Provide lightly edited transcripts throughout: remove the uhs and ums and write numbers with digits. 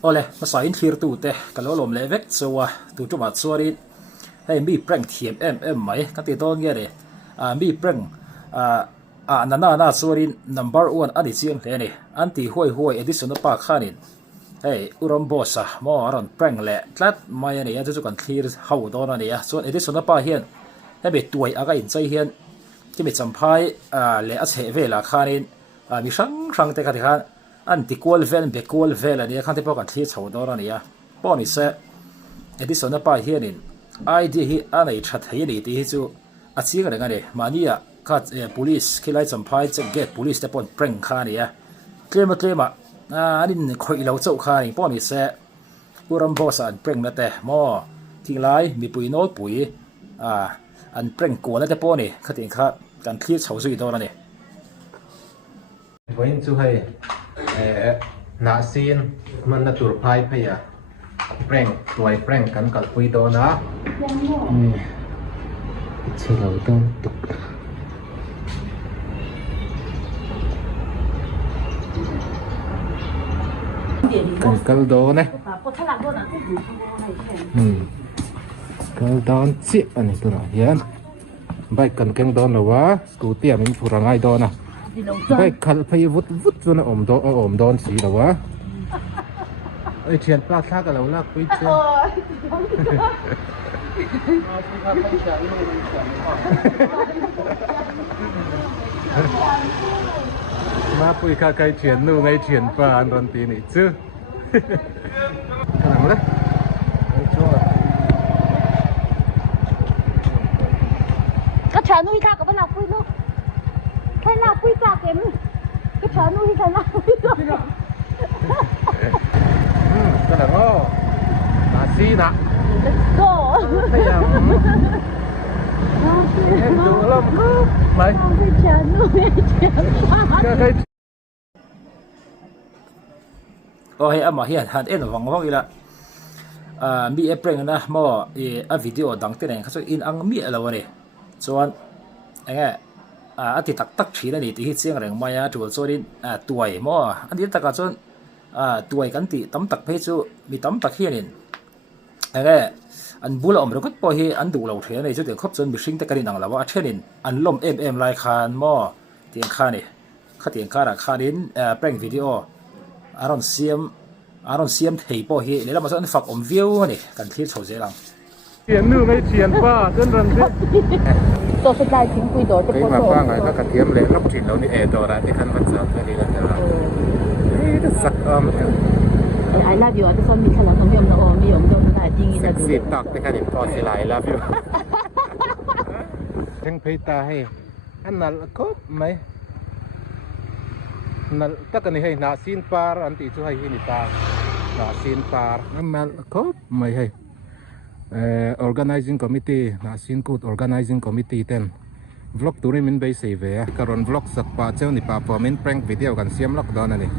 โอเลยมาสายอินทีร์ตูเตะกันแล้วลมเลเวกซัวตูจุบัดซัวริให้มีเปร่งเทียมไหมกันติดต้นเงี้ยเลยมีเปร่งนั่นซัวริน number one อันนี้เสียงเลยนี่อันที่ห่วยเอดิสันปากขานินเฮ้ยอุรมบอสมอรันเปร่งแหละทัดไม่เนี่ยจะจุกันทีร์เฮาโดนนี่ส่วนเอดิสันปากเฮียนให้เบ็ดตัวอากาศอินใจเฮียนที่มีสัมภาระเลอเสเวลาขานินมีช่างเตะกันที่ขันอันที่ควอลเวลเบควอลเวลเนี่ยขันที่พวกกันที่เฮาโดนนี่ป้อนี่เสเอดิสันปากเฮียนินไอเดียที่อันไหนชัดเฮียนี่ที่จู่อาชีพกันเลยมาเนี่ยข้าpolice ที่ไล่สัมภาระจะ get police แต่ปนเปร่งขานี่เคลมอันนี้คอยเราเจ้าขานี่ป้อนี่เสผู้รำบอสอันเปร่งนั่นแต่หม้อทิ้งไล่มีปุ๋ยโน้ตปุ๋ยอันเปร่งกัวนั่นแต่ป้อนี่ขัดเองครับการเคลียร์เฉาสุดตัวนั่นนี่วันนี้จะให้นาซีนมันน่าจะพายไปเปร่งตัวเปร่งกันกับปุ๋ยตัวนะเชื่อเราต้องตุกกันโดนเนี่ยกันโดนสิอันนี้ตัวนะยันใบกันโดนหรอวะสกูเตียมันผู้รังไงโดนนะใบขัดพายวุดจนอมโดนสีหรอวะไอเชียนปลาซากันแล้วลากไปเชียนมาปุยข้าใครเฉียนนู่นไงเฉียนปลาอันรันตีนี่ซื้อขนาดนั้นก็เชิญนุ้ยข้าก็ไปหลับปุ้ยลูกใครหลับปุ้ยกลับเอ็มก็เชิญนุ้ยใครหลับปุ้ยลูกก็แล้วก็นาซีนะก็พยายามเห็นดูแล้วไปเชิญนุ้ยก็ใครโอ้ยอามาเฮียหันเอ็นวังอีละมีเอเปร่งนะมอวิดีโอดังเต้นเองเขาจะอินอังมีอะไรวะเนี่ยส่วนไอ้เงี้ยอันที่ตักฉีนั่นนี่ที่เสียงแรงมาจูส่วนตัวมออันที่ตักส่วนตัวกันที่ตั้มตักเพจูมีตั้มตักเฮียนินไอ้เงี้ยอันบุลอมเราก็พอเฮอันดูเราเทียนในจุดเดียวครบจนมีสิ่งตะการนังแล้วว่าเช่นนินอันลมไลคานมอเตียงข้านี่ข้าเตียงข้าระข้านินเปร่งวิดีโออารอนเสียมเทปอเฮเนี่ยเรามาสอนฝักอมวิวนี่กันที่โชว์เสียงเฉียนนู่นไงเฉียนป้าจนรันเดตัวสกายทิ้งปุ้ยตัวจะพูดว่าไงถ้ากระเทียมเลยรับจิตเรานี่ตัวอะไรที่ขั้นวันเสาร์นี่แล้วจะนี่จะสักI love you ทุกคนมีขนมต้มยำละอมีหยงต้มได้จริงๆดูสิตักที่ขั้นพอสิไล love you ทั้งเพตาให้อันนั้นก็ไหมนั่นถ้ากันนี่ให้นาซินปาร์อันที่ช่วยให้นิตานาซินปาร์อันนั้นก็ไม่ให้organizing committee นาซินกูด organizing committee เต็น vlog ตัวนี้มันไปเสียเวะการัน vlog สักป่าเจ้านี่ป่าพอมันแปลงวิดีโอกันเสียมล็อกดอนนั่นนี่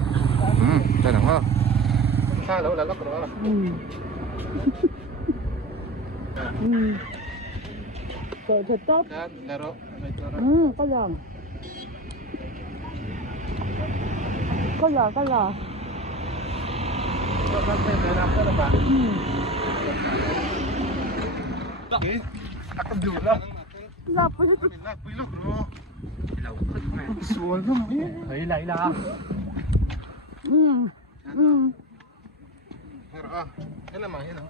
ใช่หนังเหรอใช่แล้วล็อกดอนเกิดจะต๊อบก็ลองก็รอakan dulu Lapar itu. Pilok bro. Suan kamu ni. Hai Laila. Hera. Hela mah hela.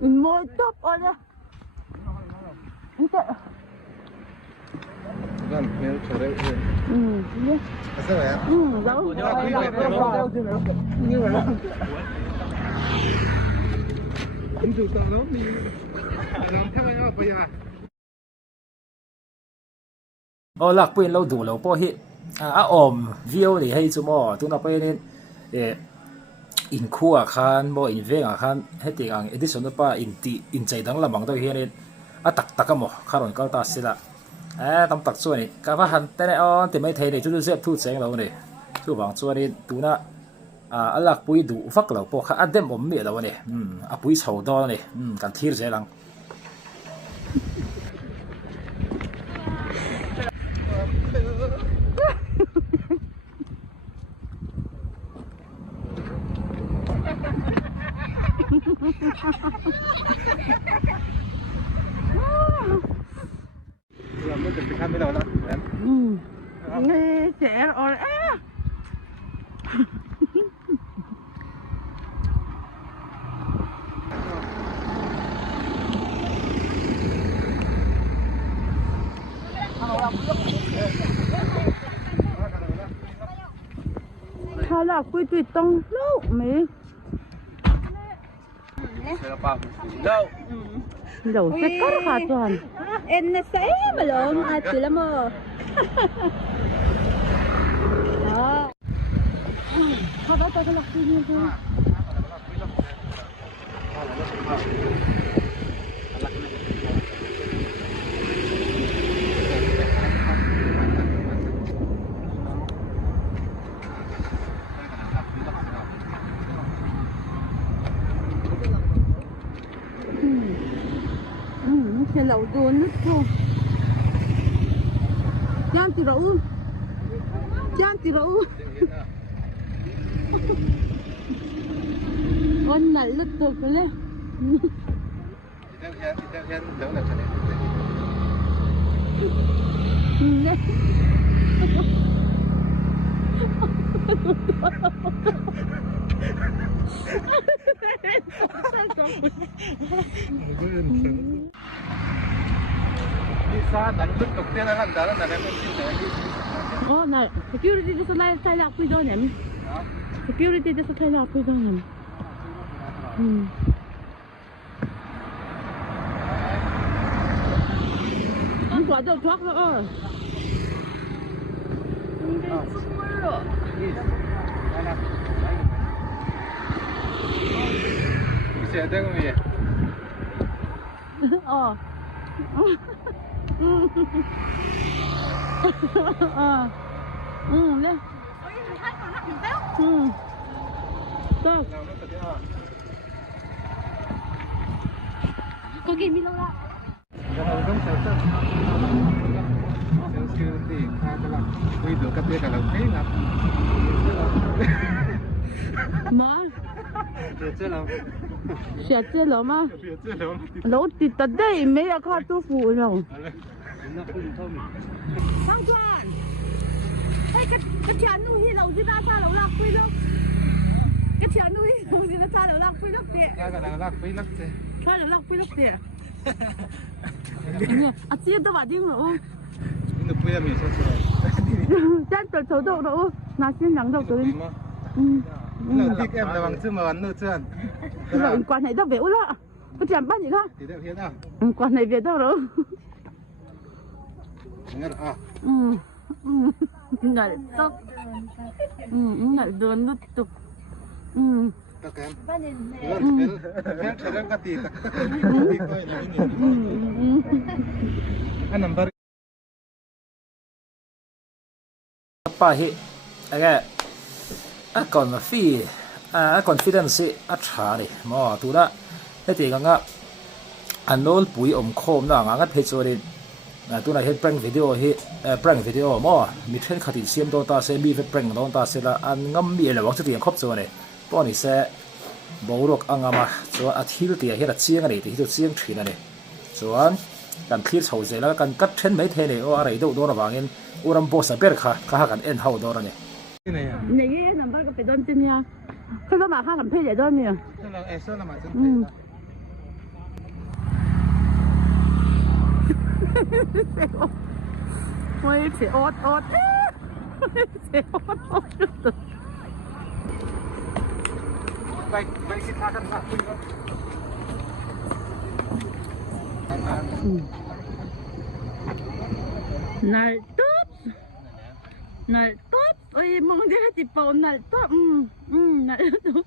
Mantap ada. Entah. Kan, mel cari. Ya. Asal ya? Jauh. Ni mana? Itu tak lama ni. Dalam tak ada apa ya? หลักเป็นเราดูเราพอเฮอมวิวนี่ให้สมอตุนเอาไปนี่อินคัวคันบ่อินเวงคันให้ติงังเอดิสันป้าอินใจดังละมังตัวเฮนี่ตักกันหมดคารอนก็ตัดสิละตำตักส่วนนี่ก็ว่าหันแต่ในแต่ไม่เทนี่จุดเสียบทุ่งแสงเราเนี่ยช่วงบางส่วนนี่ตัวน่ะหลักปุยดูฟักเราพอข้าเดมผมมีเราเนี่ยปุยเฉาดอเนี่ยกันทีร์เสียหลัง Nghe trẻ rồi á. Thôi là quy tùy tông lúc mày đầu sẽ cắt hạt toàn em nó sẽ mà lộn chỉ là mơ đó thôi đó tôi lọc đi như thế cái lẩu đồn nứt thôi Jan tiro con nảy lứt được cái này này security sẽ lại sai lạc quy đó nhỉ security sẽ sai lạc quy đó nhỉ không quá đâu thoát nữa sẽ tới không vậy? Lên. Đâu? Có gì mi lâu đó? Mà sẽ chơi lắm mà lỗ thì tận đây mấy là có tu phụ rồi Thang Toàn hey cái chén nuôi hi lẩu gì ta sao lẩu lạc quy lắm cái chén nuôi lẩu gì ta sao lẩu lạc quy lắm tiệt sao lẩu lạc quy lắm tiệt à chia tao bảo đi mà ô chân tuần số độ độ là xin nhắn đầu tới thích em là bằng chữ mà bắn nữa chưa? Rồi quan này đâu về đó, cái chém bắt gì đó? Quan này về đâu rồi? Nãy tóc, nãy đơn nó tục, tóc em, em sẽ đem cái tì, anh nằm bari, pa hi aga còn phi confidence thà đi mà tu đó thế thì ngã anh nói bùi khom na ngã phê cho đi tu này hết prank video mà mi trên khát đi xem đó ta sẽ mi về prank đó ta sẽ là anh ngắm mi là vắng cho tiền khóc cho này bọn này sẽ bảo được anh mà cho anh thiếu tiền hết là chiang này thì cho chiang chuyện này cho anh cần thiếu sầu gì là cần cắt trên mấy thế này ở đây đâu đó là vàng in uram boss biết khá cần en hậu đó này này nằm bắt cái phải đơn chân nha cái đó mà khác làm thế vậy đơn nè ôi chị ót chị ót vậy cái thằng cần phải này tốt ôi mong đi là chỉ bảo này tốt này tốt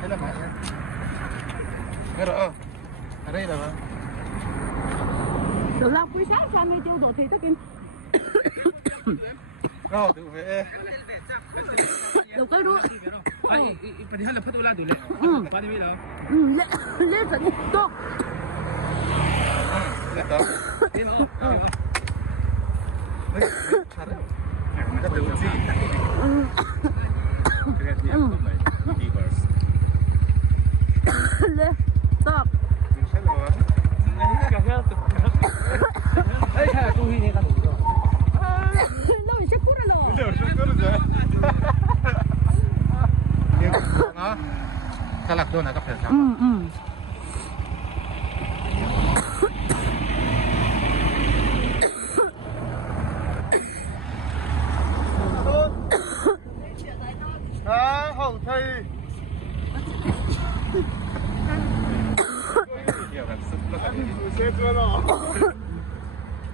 cái là mà cái đó ở đây là mà được làm quý sáng sang ngay tiêu độ thì tất nhiên rồi tự về được cái đó ai phần hai là phátula đủ lệ bao nhiêu đó lệ thật tốt là đó cái điều gì เลยตอบ 哎，看注意那个。 เราอีกจะพูดอะไรหรอ นะสลักตัวนะก็เผ็ดครับ 後退。 เกี่ยวกันสุดแล้วกัน 有些车了。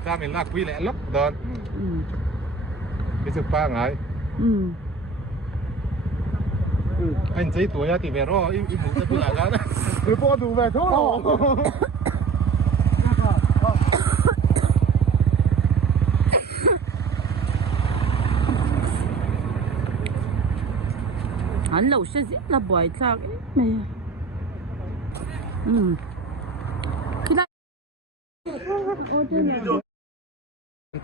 ถ้าเป็นลากคุยแหละล็อกดอนไปสุดป้าไงไอ้ใจตัวยาติเวรออีหมูจะพูดอะไรกัน 你帮助呗，偷了。 hắn lẩu sẽ rất là bỏi sao cái mày khi đó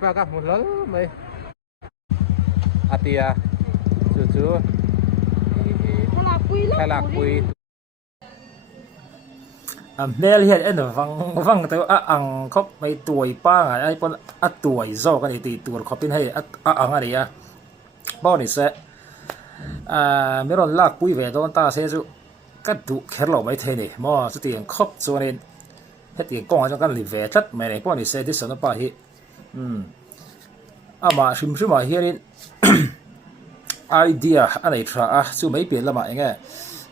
ป้ากับหมดแล้วไหมอาเตียจู่ ถ้าลาคุยแล้ว ๆแค่ลากคุย เมลเฮียนฟังแต่ว่าอังเขาไปตัวป้าไอ้ปนตัวโซกันตีตัวเขาเป็นให้อังอะไรอ่ะบ้านี่เสไม่รอนลากปุ้ยเวโดนตาเสียจุก็ดูแค่เราไม่เท่นี่มอสติงครบส่วนนี้ให้ตีกองจังกันลิเวชัดไม่ได้ป้านี่เสียที่สนป้าฮีมาชิมมาเฮียนี่ไอเดียอันไหนช้าจู่ไม่เปลี่ยนละมาเองไง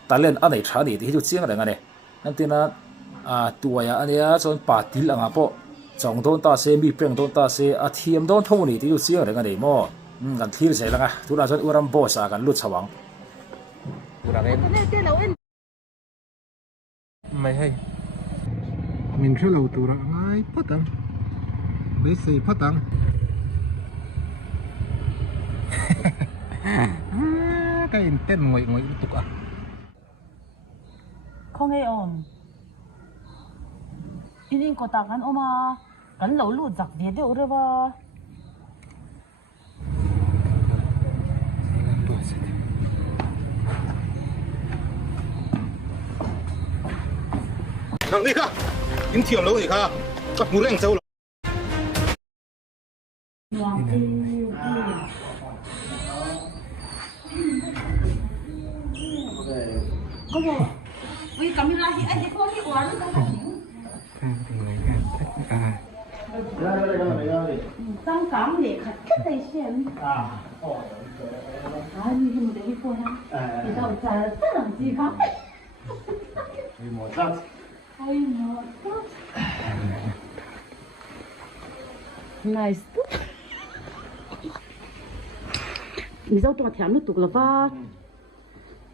แต่เล่นอันไหนช้านี่ที่จุดเสียงอะไรกันเนี่ยนั่นที่นั้นตัวอย่างอันนี้ส่วนป่าดิลอ่ะพอจงโดนตาเสียมีเปลี่ยนโดนตาเสียเทียมโดนทุ่งนี่ที่จุดเสียงอะไรกันเนี่ยมอกันที่เสียแล้วไงทุกอย่างส่วนอุรัมโบสากันลุดสว่าง กูรักเอง cái này tên là em ไม่ให้มินช่วยเราตัวละไงพัดตังเบสซี่พัดตังก็อินเต้นงวยตุกอ่ะ không nghe ồn in có tặng ăn ôm à cắn lẩu lụt giặc việt đều rồi ba ทางนี้ค่ะยิงเที่ยวเลยค่ะกับมูเร่งเจ้า có bộ vì cầm ra thì anh không hiệu quả nữa tăng cảm để khát cái tay xem như thế một cái phone ha thì đâu trả rất là gì không ai mà nice你知道多甜的毒了吧？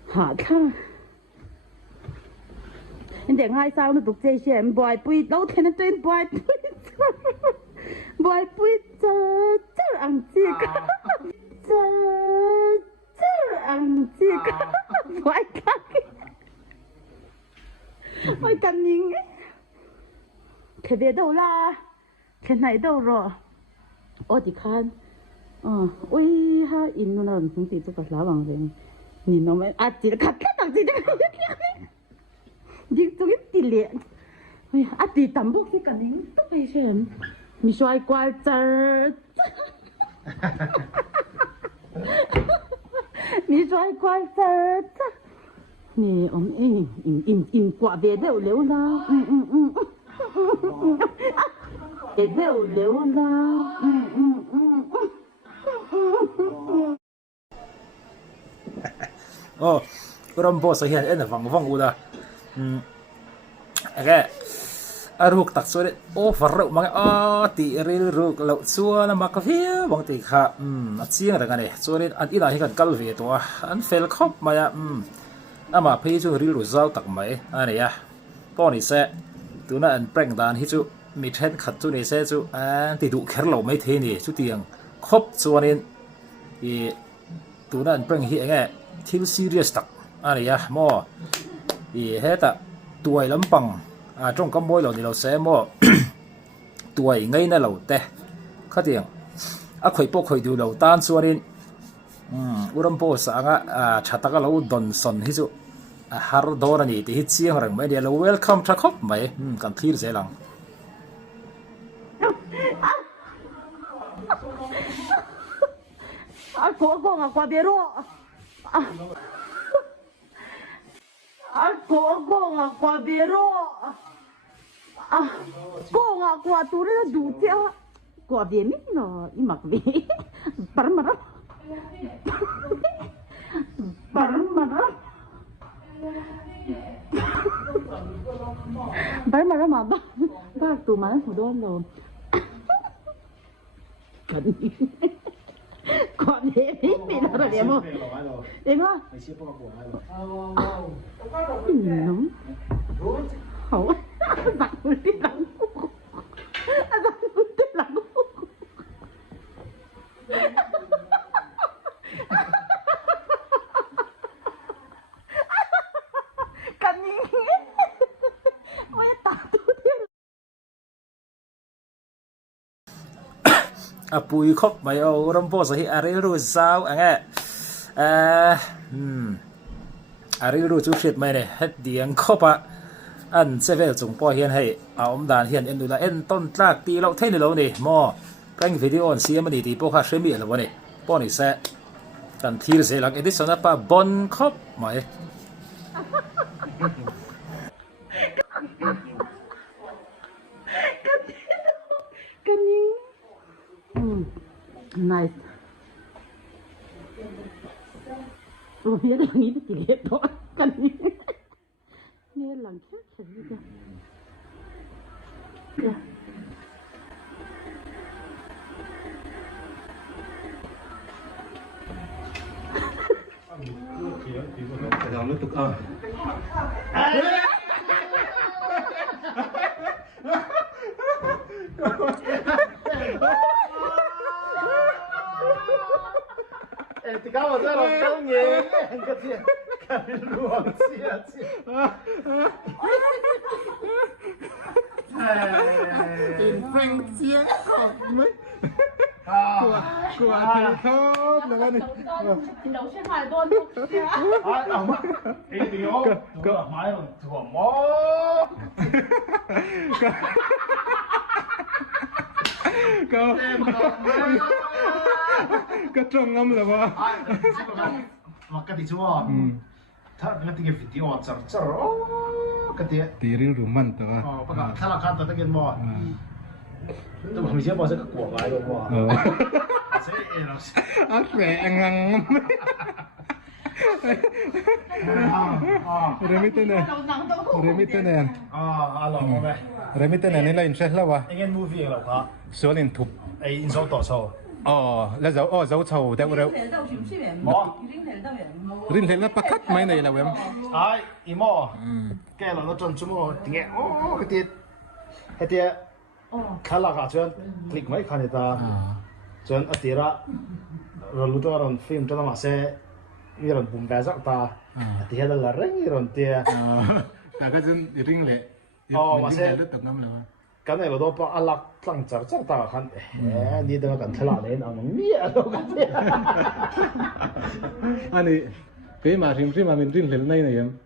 好看。anh để ngay sao nó tục chơi xem bòi bùi đâu thế nó trên bòi bùi chờ ăn chiếc chờ ăn chiếc bòi cắt bòi cắt nhìn cái về đâu là cái này đâu rồi ở đi khăn ui ha in nó là không chỉ cho cả lá bằng vậy nhìn nó mới chỉ là cắt thằng gì đấy đi tôi biết tỷ lệ tỷ tầm bốc cái cả nín tốt hay xem mi xoay qua chờ mi xoay qua chờ nè ông im quả về đều liếu ra về đều liếu ra uram bo sa hian en vang u da okay aruk tak so over mang ti ril ruk lo chuan ma ka hi bang ti kha a chiang ra ngani chuan an ila hi kan kal ve to an fel khop ma ya ama phei chu ril result tak mai ani ya poni se tuna an prank dan hi chu mi then khat chu ni se chu an ti du kher lo mai the ni chu tiang khop chuan in i tuna an prank hi enge thil serious tak ani ya mo i heta tuổi lắm bằng trong các môi lầu thì lầu xe mò tuổi ngay na lầu te khá tiền khởi bộ khởi điều lầu tan xua đi uram po sa nga chata ka lầu don son hi chu har dor ani ti hit chiang rang mai dia lo welcome tha khop mai kan thir ze lang qua bia rô qua bia rô qua tu ra đủ theo qua bia mi nó mặc bia parma mà ba tụ mà thủ đô rồi còn thế bị nó rồi điểm không điểm không nóng hổ giặc người đi lắm giặc người đi lắm cần gì ôi tao apui khop mai o rampo sa hi ari ru sao ange ari ru chu shit mai ne het diang khopa an sevel chung po hian hei a om dan hian en dula en ton tlak ti lo thein lo ni mo prank video on siam ani ti po kha shemi lo ni po ni se kan thir se lak edison pa bon khop mai nice. Tôi biết là nghĩ chỉ hết thôi. Cần nghe lần khác sẽ đi ra. Làm nó tục ơi. Thì các bạn rất là công nhé, cái gì, cái luồng xia xia. Tình phanh chia không mấy. Của thầy thốt là cái này. Đầu xe phải đôn không xe. Ông á, cái điều, cái máy rồi, thua mó. Cái trong ngâm là ba. Mà cái gì chúa? Thà cái tiếng video chở chở, cái tiếng. Tí riêng rủ mặn tao. Bắt đầu thà là khăn tao cái mò. Tôi không biết bao giờ cái cuồng lại rồi mò. Sẽ là. Ác mẹ ngang. Remite này. Remite này. Alo, mẹ. Remite này nên là in là ba. Anh em movie rồi hả? Số lên thục. Ai in số tổ số. Là dấu chầu đeo đeo. Rin thế là bắt cắt máy này là em. Ai, imo. Cái là nó tròn chung mò tiếng nghe. Cái tiếng. Khá là cả chuyện. Click mấy khán ta. Chuyện ở tira. Rồi lúc đó rồi phim cho nó mà sẽ. Như là bùng bè rắc ta. Thì hết là rinh rồi tia. Cả cái dân ring lệ. Mà sẽ. Cái này là đó bao alak lăng chở chở ta khăn. Đi đâu cần thay lại đấy nó mía đâu cái gì. Anh ấy cái mà mình ring lệ này này em.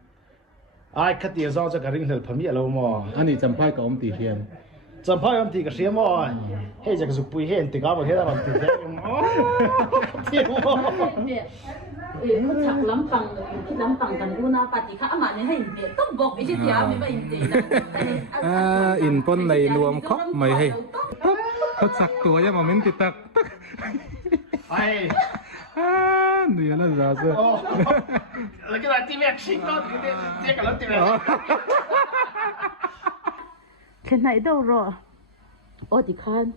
Ai khát tiền sao cho cái ring lệ phẩm mía đâu mà. Anh ấy chăm phai cả ông tỷ tiền. Chăm phai ông tỷ cái gì mà. Hay là cái dục bùi hên thì cả một thế là tỷ tiền. Chắc lắm bằng cần una party khác mà nên hình biệt tốt bọc cái gì à mình phải hình in con này luồng khóc mày hay khóc sặc tuổi mà mình thì tắc Ai nửa là giả sự là cái là tim action đó thì cái là tim cái này đâu rồi ôi thì khan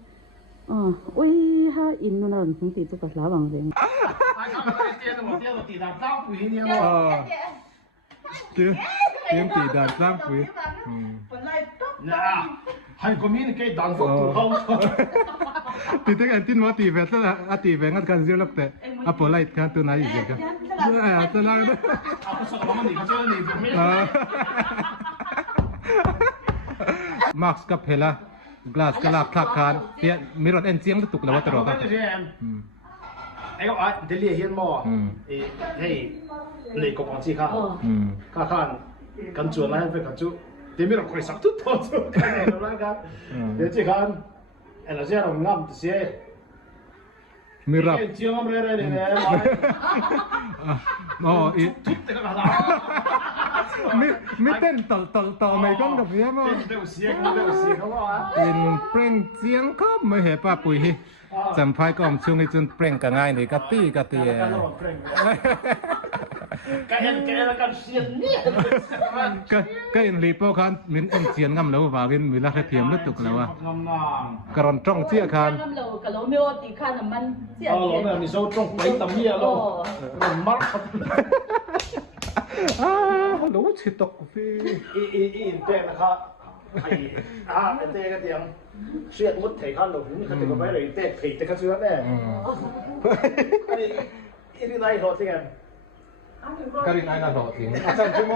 ôi ha in nó là không thì tôi phải lá bằng vậy tiếng tỷ đàn giang quý hay có mình cái đàn phục tụ không thì tiếng anh tin mà tỷ về là tỷ về ngắt gan riêng lắm thế à bỏ lại cái tôi nói gì cả à tôi nói đó Max cặp hela glass cái lạp thạc khan hiện mi rốt en chiang tục là what rồi anh có ai để liền hiền mò hey นี่ก็ปังจีข้า ข้ากันจวนแล้วไปกันจูเดี๋ยวไม่ต้องคอยสักทุกตัวจูกันเองแล้วกันเดี๋ยวจีกันเอลเซียเรางามตัวเสีย มีรับ เจียงอะไรเนี่ย อ๋ออี ทุบแต่ก็กระดา มีเต้นต่อไม่ก้องกับเสียมั้ง เดี๋ยวเสียเขาว่า เป็นเปล่งเสียงก็ไม่เห็นป้าปุ๋ยจำพายก็ช่วงนี้จนเปล่งกันง่ายนี่กะตี้กะเตีย ก็เห็นแกแล้วกันเสียงเนี่ย ก็เห็นรีโป้คันมินเอ็นเสียนงำแล้วว่ากินมีรักเทียมลึกตุกแล้วว่าง ามนาง กระรอนจ้องเสียคัน 咁就個老廟地看就蚊，即 อ๋อ 係 เนี่ยมีโซ่ตรงไปตำเมียเรามัด รู้ชิตกฟี อีเต้นะครับไอ้เต้ก็เตียงเสียดมุดเทข้านหลงนี่เขาจะก็ไม่เลยเต้ผีแต่ก็เชื่อแน่อีนี่นายโทษที่กัน กรินไอ้น่าดอทิ้งอาจารย์จูโม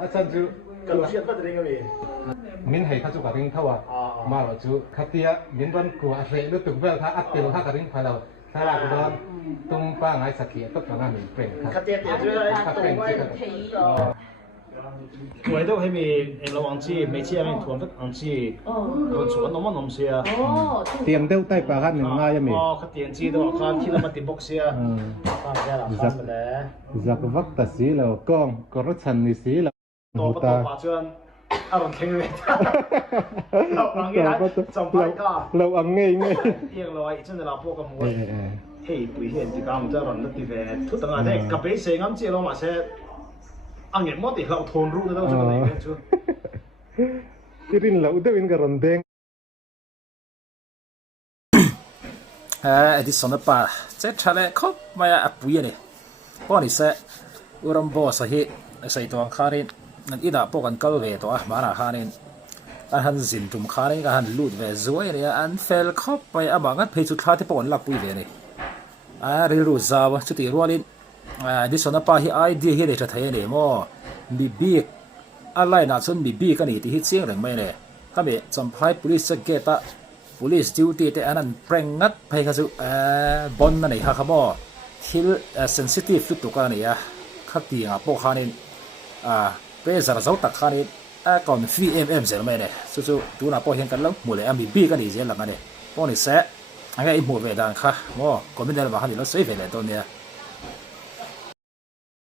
อาจารย์จู กันเสียดก็จะได้กันเอง มินให้ข้าจูกระดิ่งเท่าว่ามาหรอจูขัดเตียมินวันกูอาเซ่ลึกตุกเวลถ้าอัดเตียวถ้ากระดิ่งพาเราถ้าเราโดนตุ้งป้าไงสักเขียตุ๊กตาหน้ามีเปล่งครับ คัดเตียเตียช่วยอะไร ขัดเปล่งสิครับ 我都係咪老王子每次係咪同得王子，我做乜乜東西啊？哦， เตียงเต้าใต้ปากกันหนึ่งง่ายยังมี 哦，佢電子都看睇到乜啲 box 啊？啊，而家啦，看唔咧， จากวักตัดสีแล้วกล้องก็รถชันนี่สีแล้ว 多不多話將阿龍傾嘅，老王嘅啦，就唔係㗎， เราอังเงยเงย 依個來真係老波咁好，嘿，背起啲咁多人都啲嘅，突然間夾俾成咁知攞埋些。อังเงียบมอติเราทนรู้แล้วจะอะไรกันชัว ที่รินเราเดินกระรอนแดง ดิสอนป่าเจ็ดชาเลครบมาอับปุยเนี่ยป้อนี่เสอุรัมโบสหิใส่ตัวขารินนั่นอีดาพวกกันกัลเวตัวมาหน้าขารินอันหันสินจุมขารินกันหันลูดเวซวยเนี่ยอันเฟลครบไปอ่ะบางกันเพจุดขาที่พวกกันลับปุยเวเนี่ยเรื่องรู้ซาวชุดที่รัวลินดิสอนป่าที่ไอเดียเฮเลจะทายเนี่ยมั่วบีบีอะไรน่าสนบีบีกันนี่ที่ฮิตเสียงหรือไม่เนี่ยก็มีจำพาย police เกตา police duty แต่อันนั้นเปร่งงัดไปก็จะบอนนั่นเองครับบ่ฮิลsensitive ทุกตัวกันเนี่ยขัดตีอ่ะพวกเขาเนี่ยเป็นสารสกัดเขาเนี่ยก่อน 3mm เสร็จไหมเนี่ยสู้ๆตัวน่ะพวกเห็นกันแล้วหมดเลยบีบีกันนี่เสร็จแล้วกันเนี่ยพวกนี้เสร็จอันนี้หมดเวลาค่ะมั่วก็ไม่ได้มาหันนี่เราเสียเวลาตัวเนี่ย